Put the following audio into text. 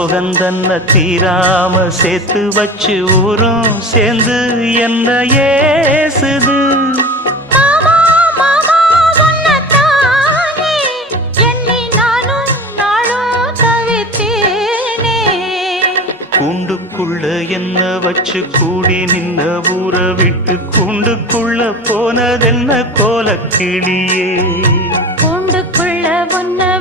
சோகந்தன்ன தீராம சேர்த்து வச்சு ஊரும் சேர்ந்து என்ன ஏசுது. மாமா மாமா உன்னத்தானே எண்ணி நானும் நாளும் தவித்தேனே. கூண்டுக்குள்ள என்ன வச்சு கூடி நின்ன ஊற விட்டு கூண்டுக்குள்ள போனதென்ன கோலக்கிளியே. கூண்டுக்குள்ள உன்ன